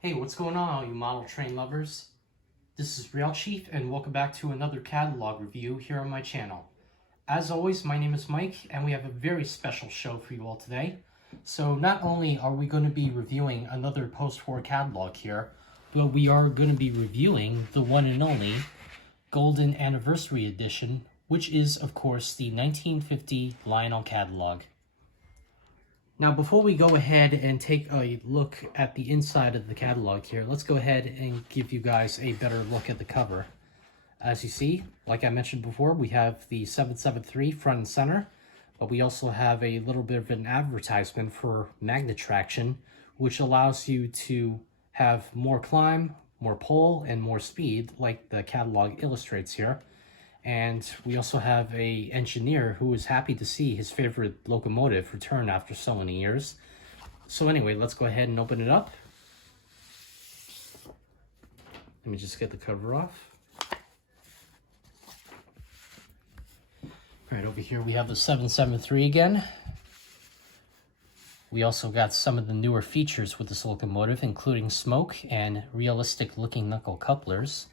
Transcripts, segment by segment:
Hey, what's going on, all you model train lovers? This is Rail Chief, and welcome back to another catalog review here on my channel. As always, my name is Mike, and we have a very special show for you all today. So not only are we going to be reviewing another post-war catalog here, but we are going to be reviewing the one and only Golden Anniversary Edition, which is, of course, the 1950 Lionel catalog. Now, before we go ahead and take a look at the inside of the catalog here, let's go ahead and give you guys a better look at the cover. As you see, like I mentioned before, we have the 773 front and center, but we also have a little bit of an advertisement for magnet traction, which allows you to have more climb, more pull, and more speed, like the catalog illustrates here. And we also have a engineer who is happy to see his favorite locomotive return after so many years. So anyway, let's go ahead and open it up. Let me just get the cover off. All right, over here we have the 773 again. We also got some of the newer features with this locomotive, including smoke and realistic looking knuckle couplers.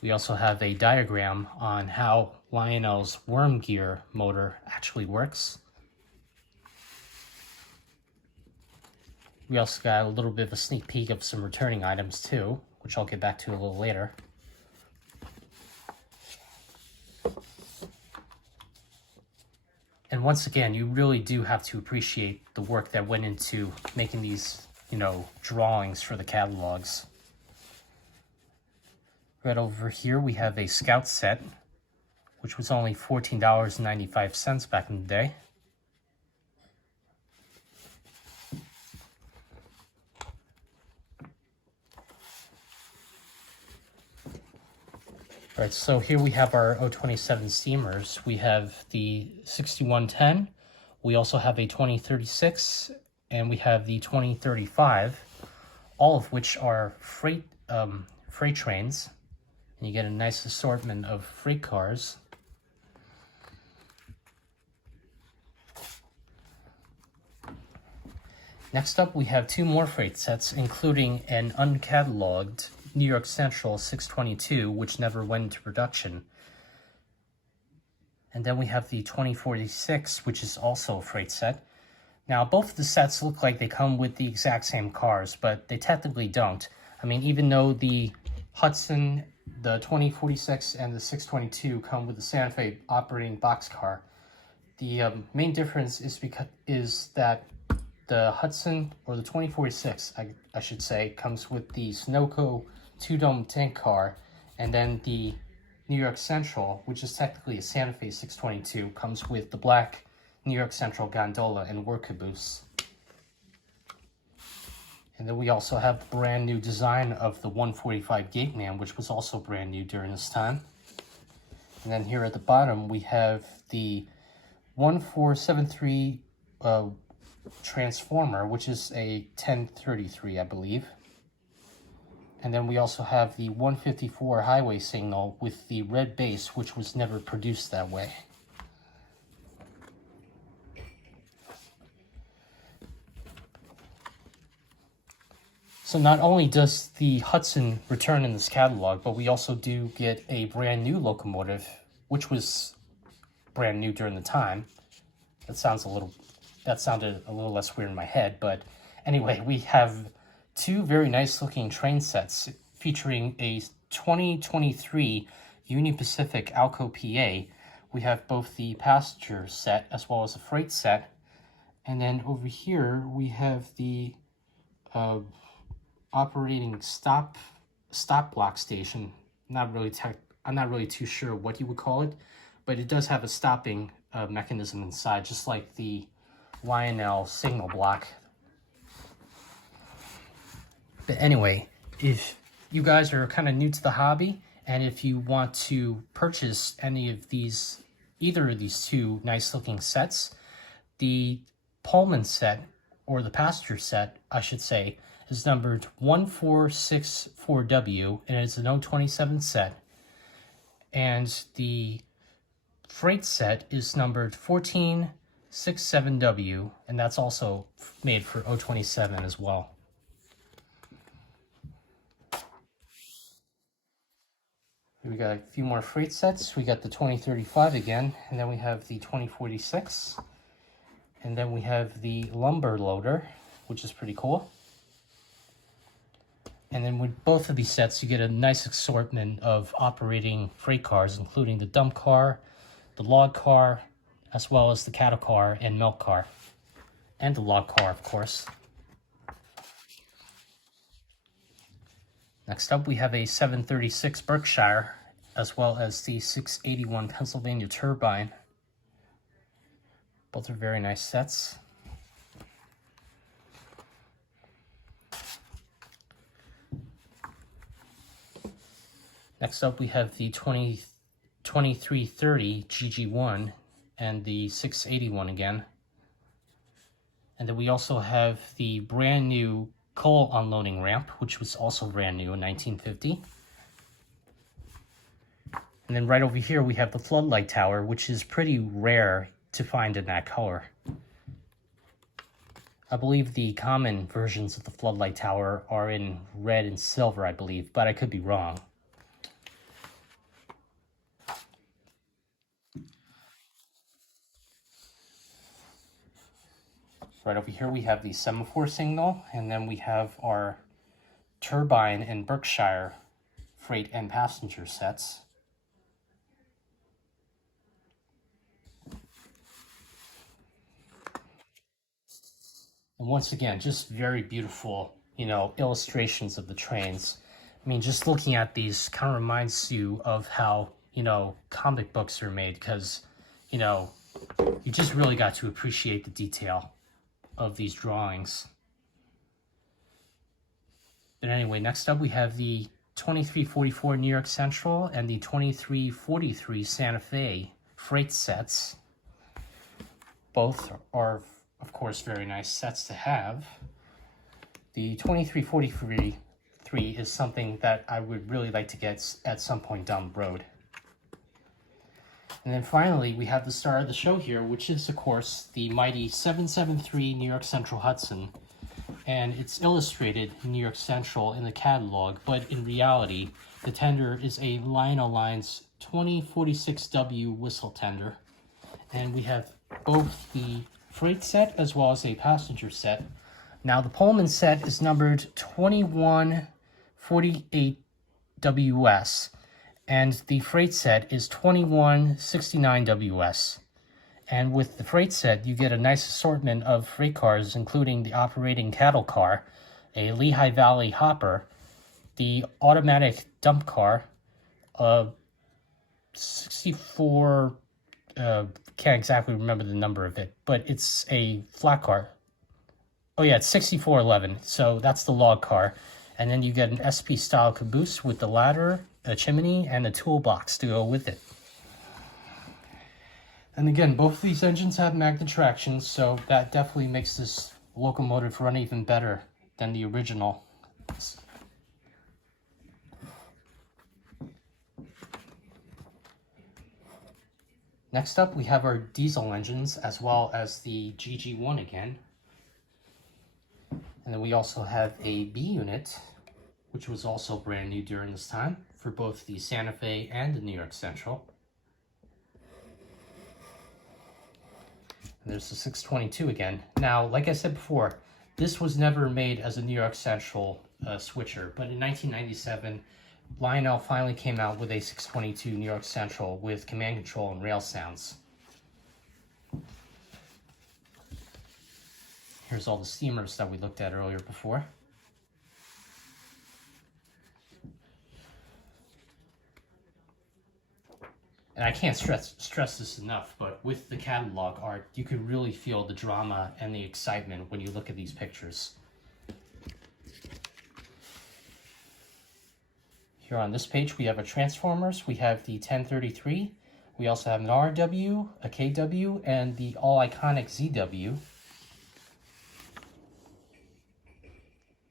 We also have a diagram on how Lionel's worm gear motor actually works. We also got a little bit of a sneak peek of some returning items too, which I'll get back to a little later. And once again, you really do have to appreciate the work that went into making these, drawings for the catalogs. Right over here, we have a Scout set, which was only $14.95 back in the day. All right, so here we have our 027 steamers. We have the 6110, we also have a 2036, and we have the 2035, all of which are freight trains. And you get a nice assortment of freight cars. Next up, we have two more freight sets, including an uncatalogued New York Central 622, which never went into production. And then we have the 2046, which is also a freight set. Now, both of the sets look like they come with the exact same cars, but they technically don't. I mean, even though the Hudson, the 2046, and the 622 come with the Santa Fe operating boxcar, the main difference is that the Hudson, or the 2046, I should say, comes with the Sunoco two-dome tank car, and then the New York Central, which is technically a Santa Fe 622, comes with the black New York Central gondola and work caboose. And then we also have the brand new design of the 145 Gateman, which was also brand new during this time. And then here at the bottom, we have the 1473 Transformer, which is a 1033, I believe. And then we also have the 154 Highway Signal with the red base, which was never produced that way. So not only does the Hudson return in this catalog, but we also do get a brand new locomotive, which was brand new during the time. That sounded a little less weird in my head, but anyway, we have two very nice looking train sets featuring a 2023 Union Pacific Alco PA. We have both the passenger set as well as a freight set. And then over here, we have the operating stop block station. I'm not really too sure what you would call it, but it does have a stopping mechanism inside, just like the Lionel signal block. But anyway, if you guys are kind of new to the hobby, and if you want to purchase either of these two nice looking sets, the Pullman set, or the passenger set, I should say, is numbered 1464W, and it's an 027 set. And the freight set is numbered 1467W, and that's also made for 027 as well. We got a few more freight sets. We got the 2035 again, and then we have the 2046, and then we have the lumber loader, which is pretty cool. And then with both of these sets, you get a nice assortment of operating freight cars, including the dump car, the log car, as well as the cattle car and milk car, and the log car, of course. Next up, we have a 736 Berkshire, as well as the 681 Pennsylvania Turbine. Both are very nice sets. Next up, we have the 2330 GG1 and the 681 again. And then we also have the brand new coal unloading ramp, which was also brand new in 1950. And then right over here, we have the floodlight tower, which is pretty rare to find in that color. I believe the common versions of the floodlight tower are in red and silver, I believe, but I could be wrong. Right over here we have the semaphore signal, and then we have our turbine and Berkshire freight and passenger sets. And once again, just very beautiful, illustrations of the trains. I mean, just looking at these kind of reminds you of how, comic books are made, because, you just really got to appreciate the detail of these drawings. But anyway, next up we have the 2344 New York Central and the 2343 Santa Fe freight sets. Both are, of course, very nice sets to have. The 2343 is something that I would really like to get at some point down the road. And then finally, we have the star of the show here, which is, of course, the mighty 773 New York Central Hudson. And it's illustrated New York Central in the catalog, but in reality, the tender is a Lionel Lines 2046W whistle tender. And we have both the freight set as well as a passenger set. Now, the Pullman set is numbered 2148WS. And the freight set is 2169WS. And with the freight set, you get a nice assortment of freight cars, including the operating cattle car, a Lehigh Valley hopper, the automatic dump car, 64, can't exactly remember the number of it, but it's a flat car. Oh yeah, it's 6411, so that's the log car. And then you get an SP-style caboose with the ladder, a chimney, and a toolbox to go with it. And again, both of these engines have magnet traction, so that definitely makes this locomotive run even better than the original. Next up, we have our diesel engines, as well as the GG1 again. And then we also have a B unit, which was also brand new during this time, for both the Santa Fe and the New York Central. And there's the 622 again. Now, like I said before, this was never made as a New York Central switcher, but in 1997, Lionel finally came out with a 622 New York Central with command control and rail sounds. Here's all the steamers that we looked at earlier before. And I can't stress this enough, but with the catalog art, you can really feel the drama and the excitement when you look at these pictures. Here on this page, we have our Transformers. We have the 1033. We also have an RW, a KW, and the all-iconic ZW.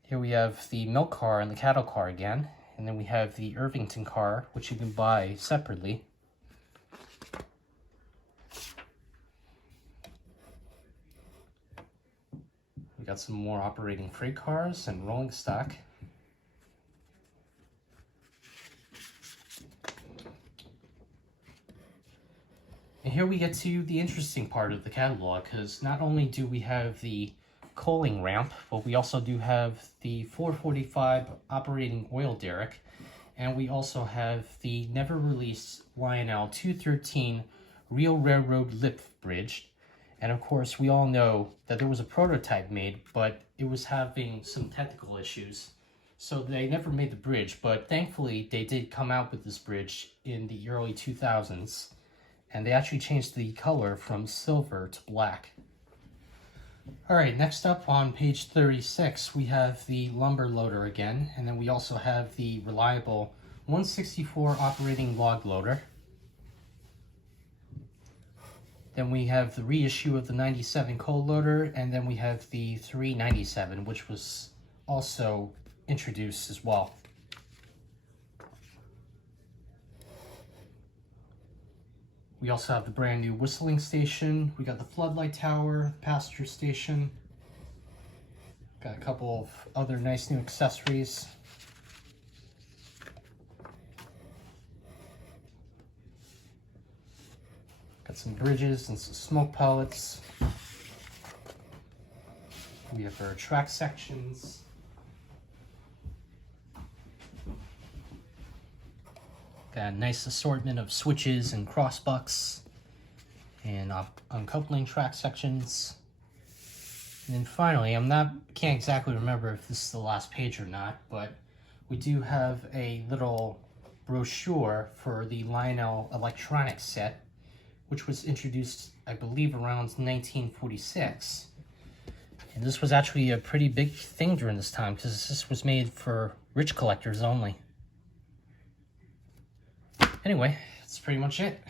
Here we have the milk car and the cattle car again. And then we have the Irvington car, which you can buy separately. got some more operating freight cars and rolling stock. And here we get to the interesting part of the catalog, because not only do we have the coaling ramp, but we also do have the 445 operating oil derrick, and we also have the never-released Lionel 213 real railroad lift bridge. And of course, we all know that there was a prototype made, but it was having some technical issues. So they never made the bridge, but thankfully they did come out with this bridge in the early 2000s. And they actually changed the color from silver to black. Alright, next up on page 36, we have the lumber loader again, and then we also have the reliable 164 operating log loader. Then we have the reissue of the 97 coal loader, and then we have the 397, which was also introduced as well. We also have the brand new whistling station. We got the floodlight tower, passenger station. Got a couple of other nice new accessories. Got some bridges and some smoke pellets. We have our track sections. Got a nice assortment of switches and crossbucks and uncoupling track sections. And then finally, can't exactly remember if this is the last page or not, but we do have a little brochure for the Lionel electronics set, which was introduced, I believe, around 1946. And this was actually a pretty big thing during this time, because this was made for rich collectors only. Anyway, that's pretty much it.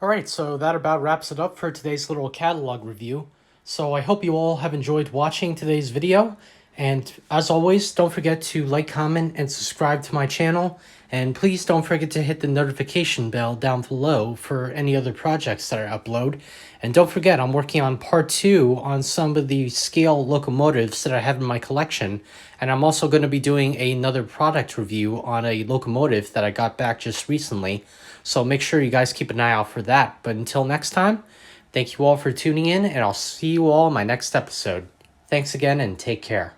Alright, so that about wraps it up for today's little catalog review. So I hope you all have enjoyed watching today's video. And as always, don't forget to like, comment, and subscribe to my channel. And please don't forget to hit the notification bell down below for any other projects that I upload. And don't forget, I'm working on part 2 on some of the scale locomotives that I have in my collection. And I'm also going to be doing another product review on a locomotive that I got back just recently. So make sure you guys keep an eye out for that. But until next time, thank you all for tuning in, and I'll see you all in my next episode. Thanks again, and take care.